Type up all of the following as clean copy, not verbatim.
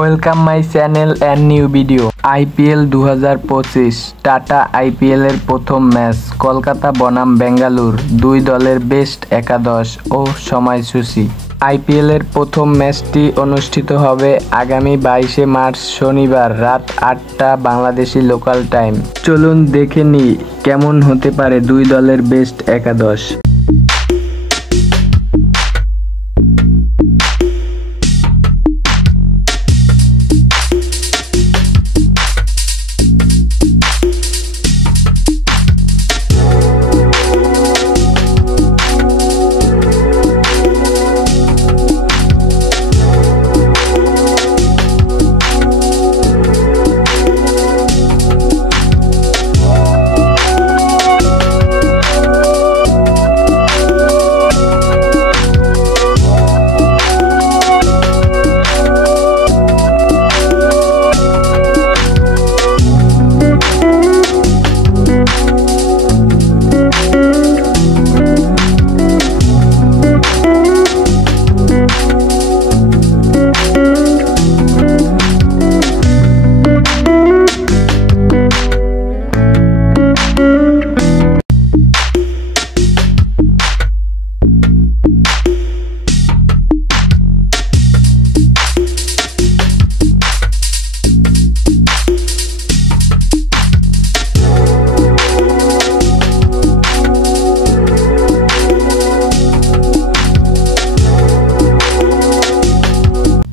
Welcome my channel and new video. IPL 2025 tata IPL এর প্রথম match Kolkata বনাম বেঙ্গালুর, দুই দলের বেস্ট একাদশ ও সময়সূচি। আইপিএল এর প্রথম ম্যাচটি অনুষ্ঠিত হবে আগামী 22 মার্চ শনিবার রাত 8টা বাংলাদেশি লোকাল টাইম। চলুন দেখে নিই কেমন হতে পারে দুই দলের বেস্ট একাদশ।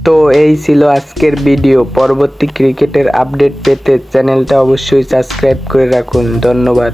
তো এই ছিল আজকের ভিডিও। পরবর্তী ক্রিকেটের আপডেট পেতে চ্যানেলটা অবশ্যই সাবস্ক্রাইব করে রাখুন। ধন্যবাদ।